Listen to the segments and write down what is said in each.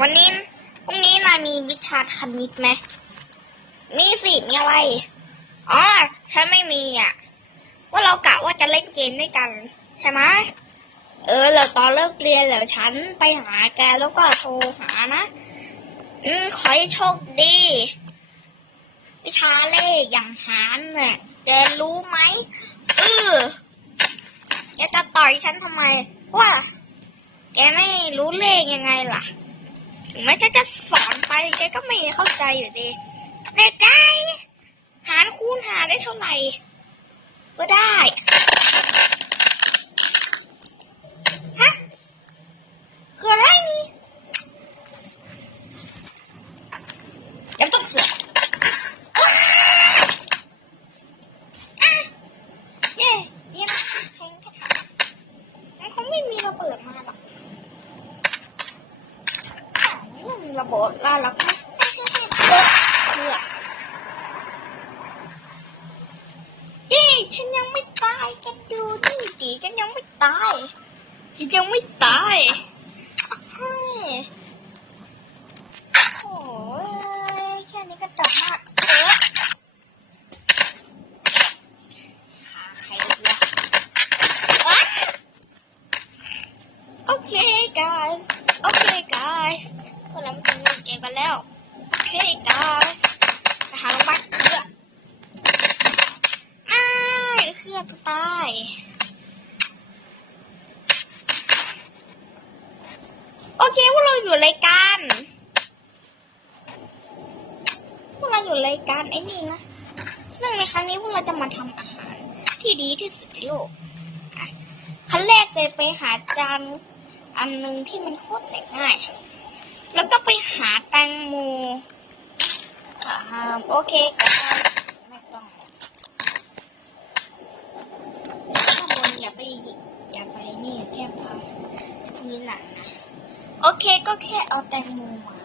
วันนี้พรุ่งนี้นายมีวิชาคณิตไหมนี่สิมีอะไรอ๋อฉันไม่มีอะ ว่าเรากะว่าจะเล่นเกมด้วยกัน ใช่ไหมเออแล้วตอนเลิกเรียนเดี๋ยวฉันไปหาแกแล้วก็โทรหานะอืมขอให้โชคดี วิชาเลขอย่างหารเนี่ยแกรู้ไหมเออแกจะต่อยฉันทำไมว่า แกไม่รู้เลขยังไงล่ะ ถึงแม้ฉันจะสอนไปแกก็ไม่เข้าใจอยู่ดีแน่ใจหารคูณหารได้เท่าไหร่ ก็ได้ ฮะ คืออะไรนี่ยังต้องเสือกอะเย่เยี่ยมแทงแค่ทางงั้นคงไม่มีระเบิดมาหรอกอะไม่มี ระเบิดแล้วหรอกนะเสือกเย้ฉันยังไม่ตายกันดูนี่ดิฉันยังไม่ตายฉันยังไม่ตายโอ้ยแค่นี้ก็จบมากเออขาใครอีกแล้วอ๊ะโอเค guys โอเค guys พวกเรามาถึงเล่นเกมกันแล้วโอเค guys ไปหาโรงพยาบาลเพื่ออ้ายเครื่องตายโอเคพวกเราอยู่รายการพวกเราอยู่รายการไอ้นี่นะซึ่งในครั้งนี้พวกเราจะมาทำอาหารที่ดีที่สุดในโลกขั้นแรกเลยไปหาจานอันหนึ่งที่มันโคตรง่าย แล้วก็ไปหาแตงโมอ่าโอเคก็ไม่ต้องข้างบนอย่าไปหยิบอย่าไปนี่แค่พาพื้นหลังนะ โอเคก็แค่เอาแตงโมมา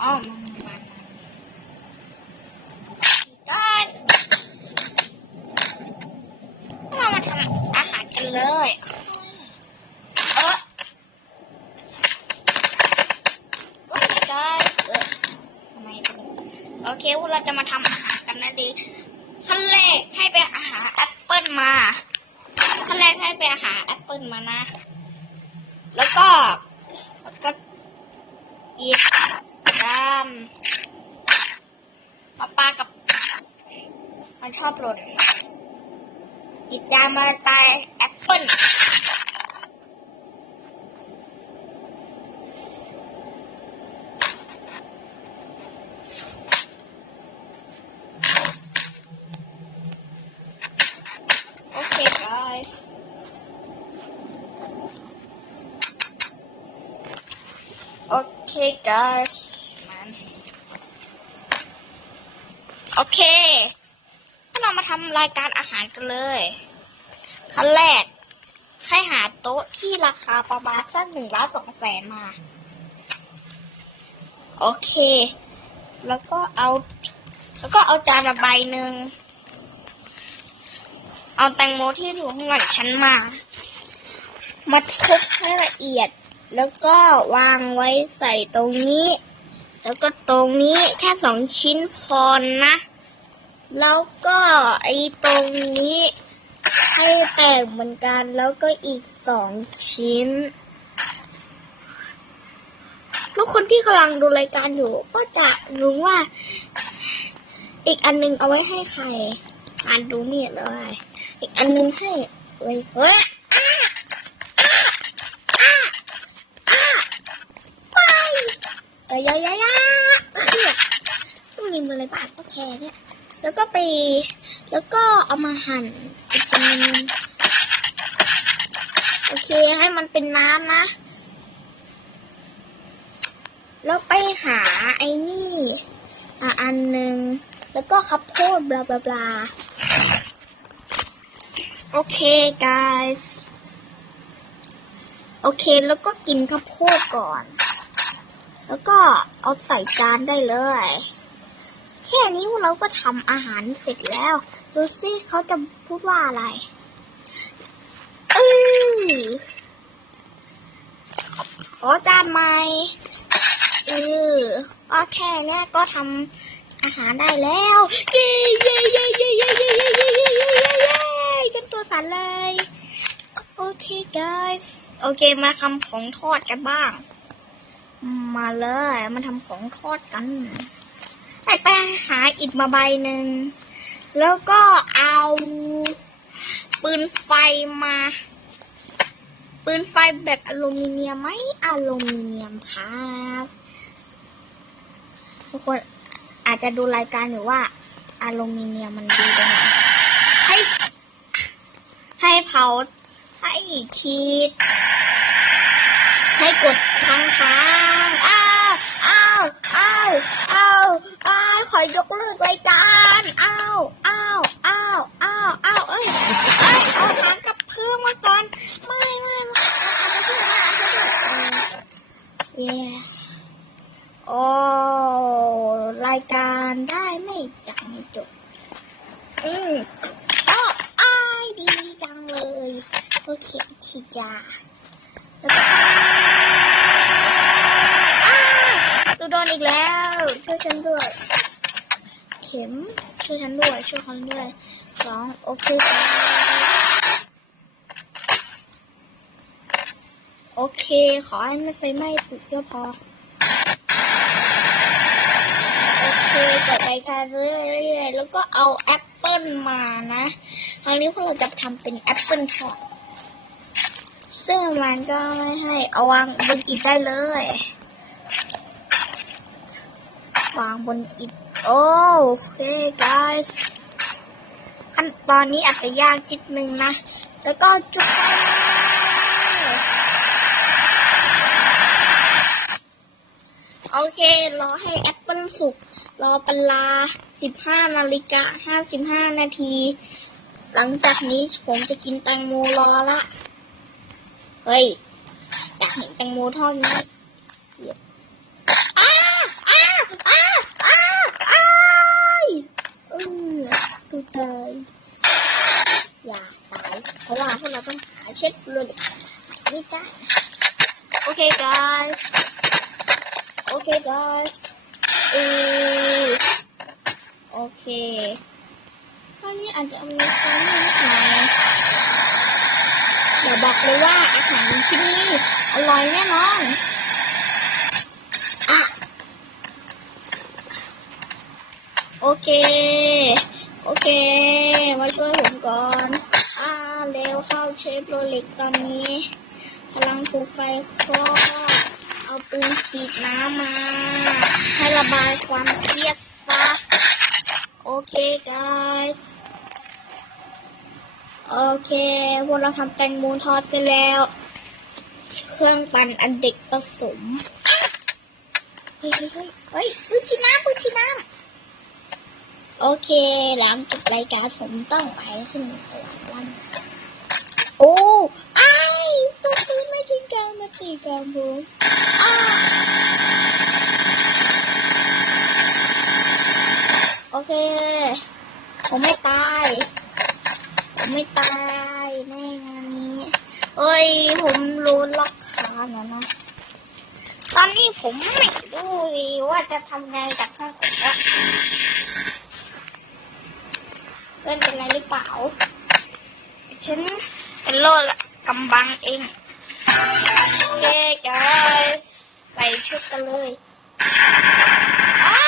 อ๋อมันมันได้เรามาทำอาหารกันเลยเออโอเคได้เออทำไมถึง โอเคพวกเราจะมาทำอาหารกันนะดีขั้นแรกให้ไปอาหารแอปเปิลมาขั้นแรกให้ไปอาหาแอปเปิลมานะ แล้วก็ก็หยิบจานมาปากับ มันชอบหล่นหยิบจานมาตายแอปเปิลโอเค guys โอเค guys มันโอเคเรามาทำรายการอาหารกันเลยขั้นแรกให้หาโต๊ะที่ราคาประมาณสักหนึ่งล้านสองแสนมา โอเค แล้วก็เอา แล้วก็เอาจานใบหนึ่ง เอาแตงโมที่อยู่ข้างหลังชั้นมา มาทุบให้ละเอียด แล้วก็วางไว้ใส่ตรงนี้ แล้วก็ตรงนี้แค่สองชิ้นพอนะ แล้วก็ไอ้ตรงนี้ให้แตกเหมือนกัน แล้วก็อีกสองชิ้น แล้วคนที่กำลังดูรายการอยู่ ก็จะรู้ว่า อีกอันนึงเอาไว้ให้ใครอ่านดูเนี่ยเลย อีกอันนึงให้ไว้เฮ้ยอ้าอ้าอ้าอ้าไป เอ้ยยายายาเนี่ยต้องมีอะไรบ้างก็แค่เนี่ย แล้วก็ไป แล้วก็เอามาหั่นอีกอันนึงโอเคให้มันเป็นน้ำนะ แล้วไปหาไอ้นี่อะอันหนึ่ง แล้วก็ข้าวโพดบลาบลาบลาโอเค guys โอเค แล้วก็กินข้าวโพดก่อน แล้วก็เอาใส่จานได้เลย แค่นี้เราก็ทำอาหารเสร็จแล้ว ดูสิเขาจะพูดว่าอะไรอือขอจานใหม่เออก็แค่เนี้ยก็ทำอาหารได้แล้วเย้เย้เย้เย้เย้เย้เย้เย้เย้เย้เย้เย้จนตัวสั่นเลย โอเค guys โอเคมาทำของทอดกันบ้าง มาเลยมาทำของทอดกันไปไปหาอิฐมาใบหนึ่ง แล้วก็เอาปืนไฟมา ปืนไฟแบบอลูมิเนียมไหมอลูมิเนียมครับทุกคนอาจจะดูรายการอยู่ว่าอลูมิเนียมมันดีตรงไหนให้ให้เผาให้ชีดให้กดค้งค้างอ้าวอ้าวอ้าวอ้าว อ้าวขอยกเลิกรายการ อ้าว อ้าว อ้าว อ้าว อ้าว เอ้ยเอ้ยเอาทางกับเพื่อนมาก่อน ไม่ไม่ไม่เอาไปเพื่อนเอาไปเพื่อนเย้โอ้รายการได้ไม่จังจบ อืมอ้าวอ้ายดีจังเลย โอเคทีจ้าแล้วก็อ้าตูโดนอีกแล้ว ช่วยฉันด้วย เข็ม ช่วยฉันด้วย ช่วยเขาด้วยสองโอ เคครับโอเค ขอให้ไม่ไฟไหม้ปุกก็พอ โอเคเปิดรายการเรื่อยๆแล้วก็เอาแอปเปิลมานะ ครั้งนี้พวกเราจะทำเป็นแอปเปิลช็อตซึ่งมันก็ไม่ให้เอาวางบนอิฐได้เลยวางบนอิฐโอเค guys ขั้นตอนนี้อาจจะยากนิดนึงนะ แล้วก็จุดไฟโอเค รอให้แอปเปิลสุก รอเวลา 15นาฬิกา55 นาที หลังจากนี้ผมจะกินแตงโมรอละ เฮ้ย อยากเห็นแตงโมทอดนี้อ้าอ้าอ้าอ้ายเออ ตูตายอย่าตายเพราะว่าพวกเราต้องหาเช็ดเลยไม่ได้โอเค guys โอเค guys เออโอเคตอนนี้อาจจะมีความนิดหน่อยเดี๋ยวบอกเลยว่าอาหารที่นี่อร่อยแน่นอนโอเค โอเค มาช่วยผมก่อน อ่าเร็วเข้าเชฟโรเล็กตอนนี้พลังถูกไฟฟอกเอาปืนฉีดน้ำมา ให้ระบายความเครียดซะ โอเค guys โอเค พวกเราทำแตงโมทอดกันแล้ว เครื่องปั่นอันเด็กผสม เฮ้ยเฮ้ยเฮ้ยเฮ้ยปืนฉีดน้ำปืนฉีดน้ำ โอเค หลังจบรายการผมต้องไปขึ้นสวรรค์วันโอ้ไอ้ตัวปืนไม่จริงจังมาตีกันผมโอเค ผมไม่ตาย ผมไม่ตายแน่งานนี้เอ้ย ผมรู้ล็อกขาแล้วนะตอนนี้ผมไม่รู้ว่าจะทำไงกับข้างผมอะ เพื่อนเป็นไรหรือเปล่า ฉันเป็นโรคกำบังเองโอเค guys ใส่ชุดกันเลยอ้า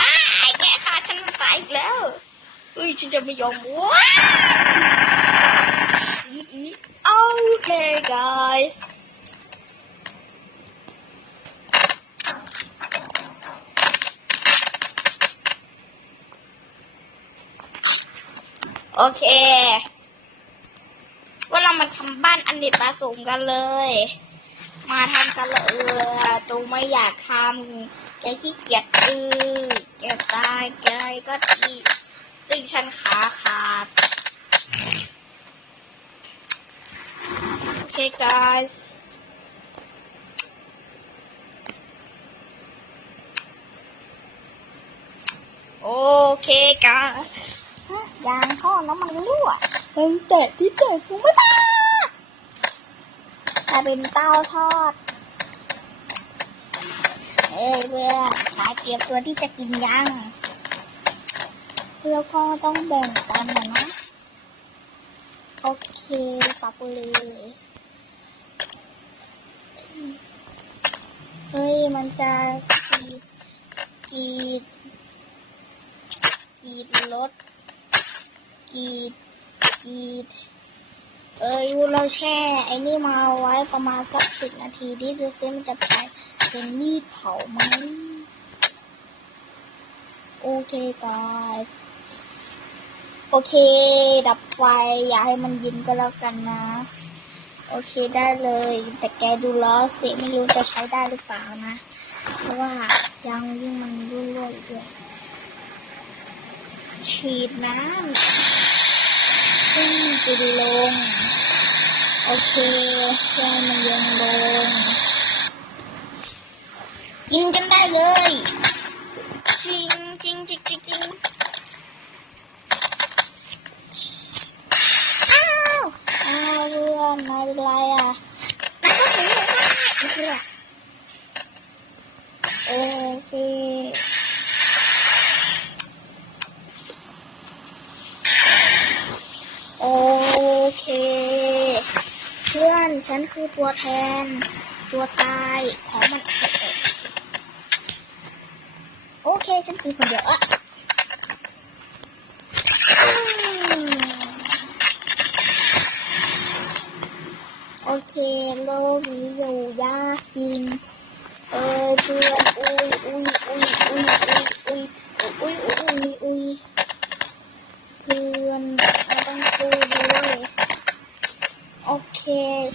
อ้าไอ้แกขาฉันตายอีกแล้วอุ้ยฉันจะไม่ยอมว้าอีอีโอเค guys โอเค ว่าเรามาทำบ้านอันเด็ดประสงค์กันเลย มาทำกันเลยเออตูไม่อยากทำแกขี้เกียจเออแกตายแกก็ทีซึ่งฉันขาขาด โอเค guys โอเค guys ยางท่อน้ำมันรั่วเป็นแกะที่เจ็บกูไม่ตากลายเป็นเต้าทอด เอ้ยเพื่อนหาเก็บตัวที่จะกินยังแล้วก็ต้องแบ่งกันนะนะโอเคปาปุรีเฮ้ย มันจะกรีดกรีดกรีดรถ กีดกีดเอ้ยเราแช่ไอ้นี่มาไว้ประมาณสักสิบนาทีดิดูซิมันจะไปเป็นมีดเผาไหมโอเค guys โอเค ดับไฟ อย่าให้มันยินก็แล้วกันนะ โอเคได้เลย แต่แกดูล้อเสียไม่รู้จะใช้ได้หรือเปล่านะ เพราะว่ายางยิ่งมันรั่วๆอยู่ด้วยฉีดน้ำ ขึ้นจุดลง โอเคเพื่อให้มันเย็นลง กินกันได้เลยจริงจริงจริงจริงจริงอ้าวอ้าวเพื่อนนายเป็นไรอะนายก็ถึงบอกว่าไม่เป็นไรโอเค โอเค เพื่อนฉันคือตัวแทน ตัวตายของมัน โอเค ฉันตีคนเดียวอะโอเค โลกนี้อยู่ยากจริง เออเพื่อนอุ้ยอุ้ยอุ้ยอุ้ยอุ้ยอุ้ยอุ้ยอุ้ยอุ้ย อนไม่ต้องสู้ด้วย โอเค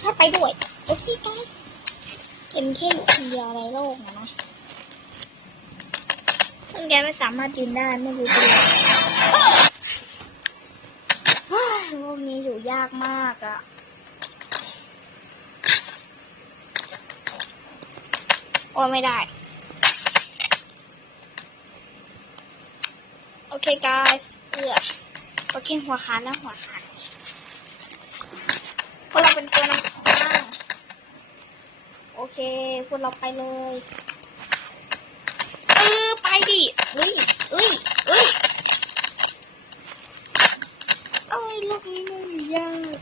ถ้าไปด้วย โอเค guys เป็นแค่อยู่คนเดียวในโลกนะซึ่งแกไม่สามารถยืนได้ไม่รู้เป็นไรเฮ้ยโลกนี้อยู่ยากมากอะโอ้ไม่ได้โอเค guys เอือ โอเคหัวขาดแล้วหัวขาดพวกเราเป็นตัวนำของห้างโอเคพวกเราไปเลยเออไปดิเอ้ยเอ้ยเอ้ยเอ้ยโลกนี้มันอยู่ยาก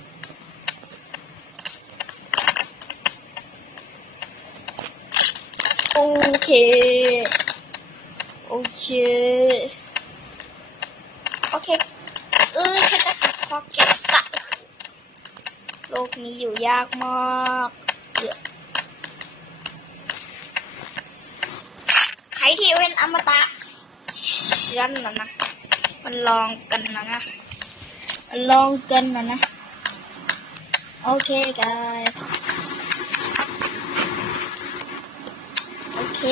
โอเค โอเค โอเค เออฉันจะขัดคอเก็บสะ โลกนี้อยู่ยากมากเกือบใครที่เป็นอมตะฉันนะนะ มันลองกันนะนะ มันลองกันนะนะ โอเค guys โอเค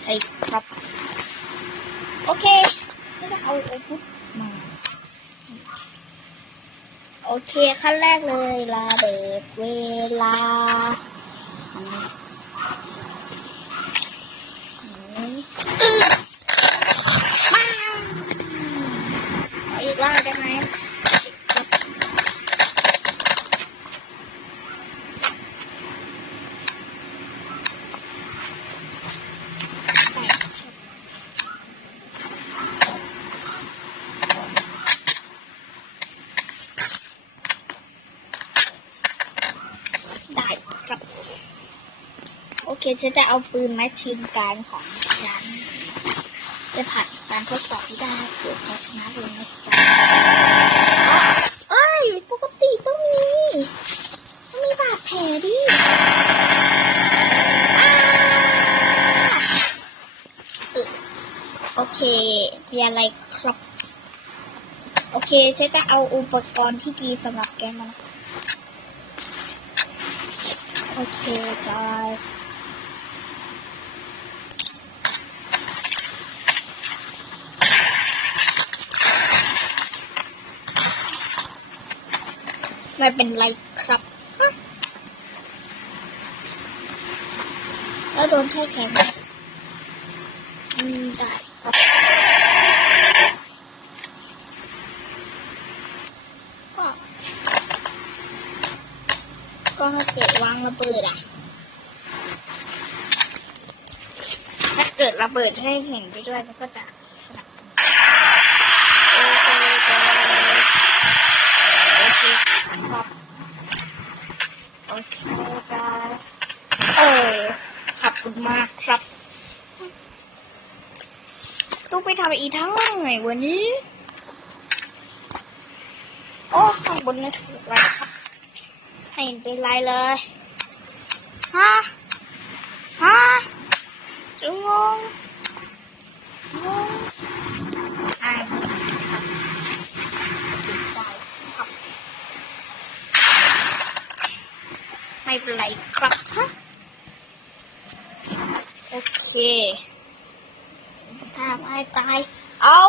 ใช่ครับ โอเคไม่ได้เอาอาวุธมา โอเคขั้นแรกเลยลาเบิดเวลาอืมอืมมาเอาอีกรอบได้ไหม โอเคฉันจะเอาปืนมาชิงการของฉันจะผ่านการทดสอบที่ได้เกิดแพ้ชนะเลยนะจ๊ะเอ้ย ปกติต้องมีต้องมีบาดแผลดิอเออโอเคมีอะไรครับ โอเคฉันจะเอาอุปกรณ์ที่ดีสำหรับแกมานโอเค guys ไม่เป็นไรครับแล้วโดนใช้แขนอืมได้ครับก็ก็ให้เจ็ดวางระเบิดอะถ้าเกิดระเบิดให้เห็นไปด้วยก็จะโอเคโอเคครับโอเคได้เออขอบคุณมากครับ ต้งไปทำอีท่าไงวันนี้ โอ้ข้างบนนี่คืออะไรครับไม่เห็นเป็นไรเลยฮะฮะจะงงงงอ่านไม่เป็นไรครับฮะโอเคถ้าไม่ตาย เอา